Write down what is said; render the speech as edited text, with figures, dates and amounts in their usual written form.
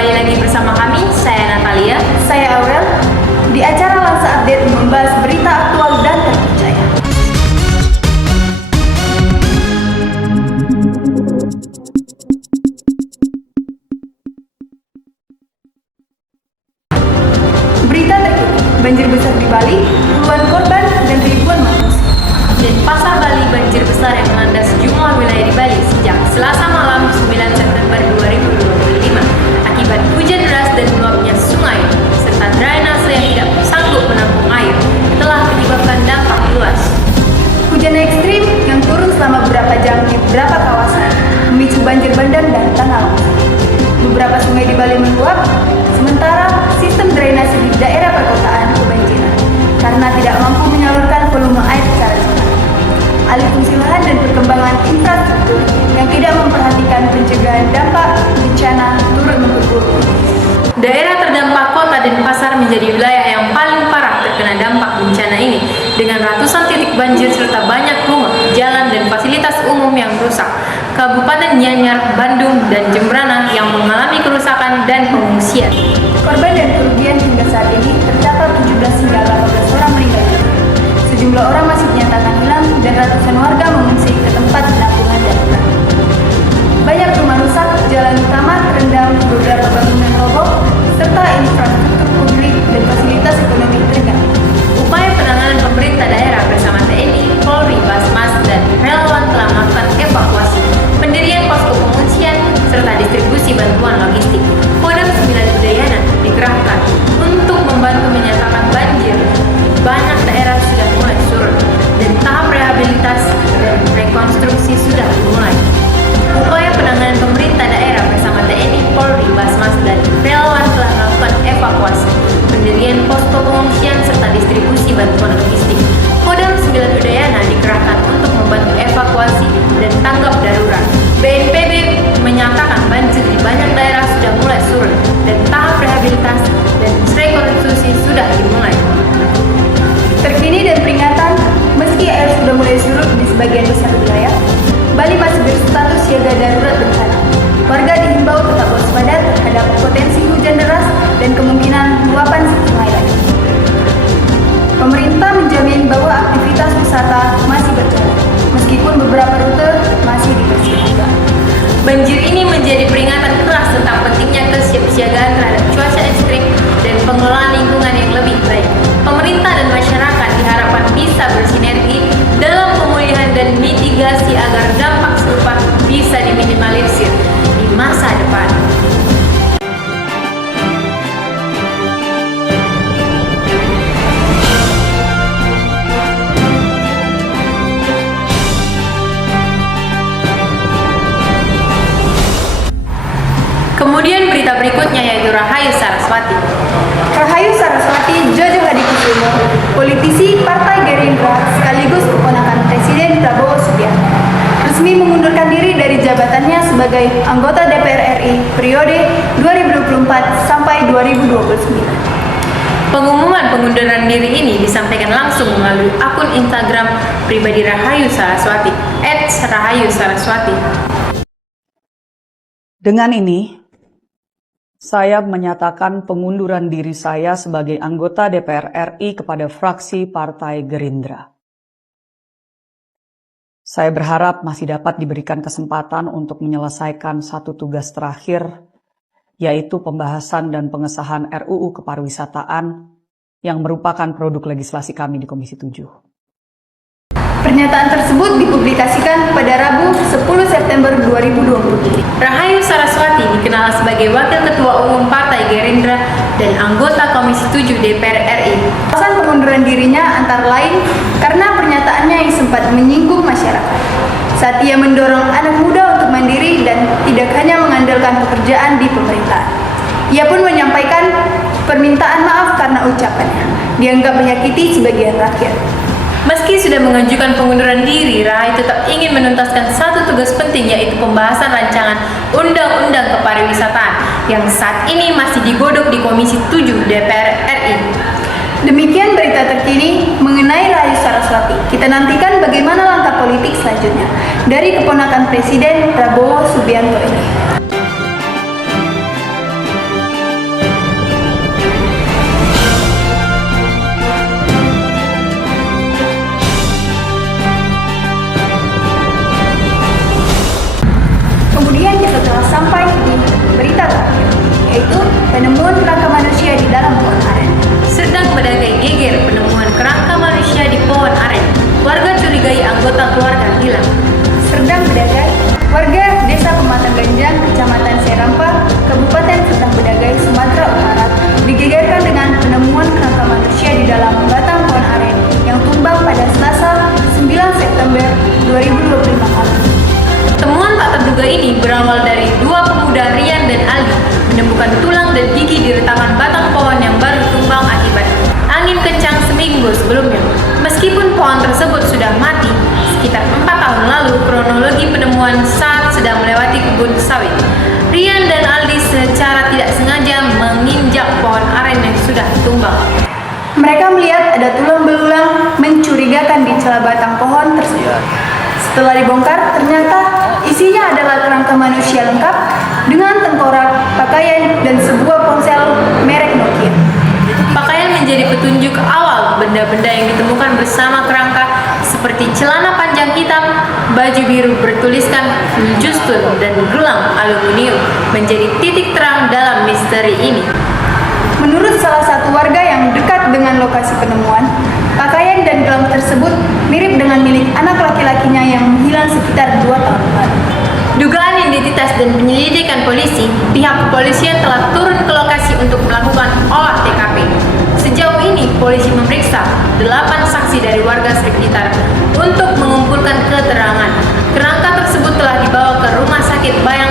kembali lagi bersama kami, saya Natalia. Saya Aurel. Di acara Langsa Update membahas berita aktual dan terpercaya. Berita terkini, banjir besar di Bali, puluhan korban dan ribuan mengungsi. Dan pasar Bali banjir besar yang melanda sejumlah wilayah di Bali sejak Selasa malam 9 September 2025 akibat hujan deras dan meluapnya sungai serta drainase yang tidak sanggup menampung air telah menyebabkan dampak luas. Hujan ekstrim yang turun selama beberapa jam di beberapa kawasan memicu banjir bandang dan tanah longsor. Beberapa sungai di Bali meluap, sementara sistem drainase di daerah perkotaan kebanjiran karena tidak mampu menyalurkan volume air secara cepat. Alih fungsi lahan dan perkembangan infrastruktur yang tidak memperhatikan pencegahan dampak bencana turut memperburuk. Daerah terdampak Kota Denpasar menjadi wilayah yang paling parah terkena dampak bencana ini dengan ratusan titik banjir serta banyak rumah, jalan, dan fasilitas umum yang rusak. Kabupaten Gianyar, Bandung, dan Jembrana yang mengalami kerusakan dan pengungsian. Korban dan kerugian hingga saat ini tercatat 17 hingga 18 orang meninggal dunia. Sejumlah orang masih dinyatakan hilang dan ratusan warga mengungsi ke tempat penampungan darurat. Banyak rumah rusak, jalan utama terendam, beberapa bangunan roboh, serta infrastruktur publik dan fasilitas ekonomi terganggu. Upaya penanganan pemerintah daerah bersama TNI, Polri, Basmas, dan relawan telah melakukan evakuasi, pendirian posko pengungsian, serta distribusi bantuan logistik. Kodam 9 Udayana dikerahkan untuk membantu menyatakan banjir. Banyak daerah sudah mulai surut dan tahap rehabilitas dan rekonstruksi sudah dimulai. Upaya penanganan pemerintah daerah bersama TNI, Polri, Basmas, dan relawan telah melakukan evakuasi, pendirian posko pengungsian, serta distribusi bantuan logistik. Kodam 9 Udayana dikerahkan untuk membantu evakuasi dan tanggap darurat. BNPB menyatakan banjir di banyak daerah sudah mulai surut dan tahap rehabilitas dan rekonstruksi sudah dimulai. Terkini dan peringatan, meski air sudah mulai surut di sebagian besar wilayah, Bali masih berstatus siaga darurat bencana. Warga dihimbau tetap waspada terhadap potensi hujan deras dan kemungkinan luapan sungai lagi. Pemerintah menjamin bahwa aktivitas wisata masih berjalan, meskipun beberapa rute masih dipersiapkan. Banjir ini menjadi peringatan keras tentang pentingnya kesiapsiagaan terhadap cuaca ekstrim dan pengelolaan lingkungan yang lebih baik. Pemerintah dan masyarakat diharapkan bisa bersinergi dalam pemulihan dan mitigasi agar dampak serupa bisa diminimalisir di masa depan. Kemudian berita berikutnya yaitu Rahayu Saraswati. Rahayu Saraswati Jojo Hadikusumo, politisi Partai Gerindra sekaligus keponakan Presiden Prabowo Subianto, resmi mengundurkan diri dari jabatannya sebagai anggota DPR RI periode 2024 sampai 2029. Pengumuman pengunduran diri ini disampaikan langsung melalui akun Instagram pribadi Rahayu Saraswati @rahayusaraswati. Dengan ini, saya menyatakan pengunduran diri saya sebagai anggota DPR RI kepada fraksi Partai Gerindra. Saya berharap masih dapat diberikan kesempatan untuk menyelesaikan satu tugas terakhir, yaitu pembahasan dan pengesahan RUU Kepariwisataan yang merupakan produk legislasi kami di Komisi 7. Pernyataan tersebut dipublikasikan pada Rabu 10 September 2020. Rahayu Saraswati dikenal sebagai Wakil Ketua Umum Partai Gerindra dan anggota Komisi 7 DPR RI. Alasan pengunduran dirinya antara lain karena pernyataannya yang sempat menyinggung masyarakat. Saat ia mendorong anak muda untuk mandiri dan tidak hanya mengandalkan pekerjaan di pemerintahan. Ia pun menyampaikan permintaan maaf karena ucapannya dianggap menyakiti sebagian rakyat. Meski sudah mengajukan pengunduran diri, Rahayu tetap ingin menuntaskan satu tugas penting, yaitu pembahasan rancangan Undang-Undang Kepariwisataan yang saat ini masih digodok di Komisi 7 DPR RI. Demikian berita terkini mengenai Rahayu Saraswati. Kita nantikan bagaimana langkah politik selanjutnya dari keponakan Presiden Prabowo Subianto ini. Kabupaten Serdang Bedagai, Sumatera Utara digegerkan dengan penemuan kerangka manusia di dalam batang pohon aren yang tumbang pada Selasa 9 September 2025 lalu. Temuan tak terduga ini berawal dari dua pemuda Rian dan Aldi menemukan tulang dan gigi di retakan batang pohon yang baru tumbang akibat angin kencang seminggu sebelumnya. Meskipun pohon tersebut sudah mati sekitar 4 tahun lalu, kronologi penemuan saat sedang melewati kebun sawit, Rian dan Aldi secara tidak sengaja menginjak pohon aren yang sudah tumbang. Mereka melihat ada tulang belulang mencurigakan di celah batang pohon tersebut. Setelah dibongkar, ternyata isinya adalah kerangka manusia lengkap dengan tengkorak, pakaian, dan sebuah ponsel merek Nokia. Pakaian menjadi petunjuk awal. Benda-benda yang ditemukan bersama kerangka seperti celana panjang hitam, baju biru bertuliskan Justun, dan gelang aluminium menjadi titik terang dalam misteri ini. Menurut salah satu warga yang dekat dengan lokasi penemuan, pakaian dan gelang tersebut mirip dengan milik anak laki-lakinya yang menghilang sekitar 2 tahun lalu. Dugaan identitas dan penyelidikan polisi, pihak kepolisian telah turun ke lokasi untuk melakukan olah TKP. Sejauh ini, polisi memeriksa 8 saksi dari warga sekitar untuk mengumpulkan keterangan. Kerangka tersebut telah dibawa ke Rumah Sakit Bayang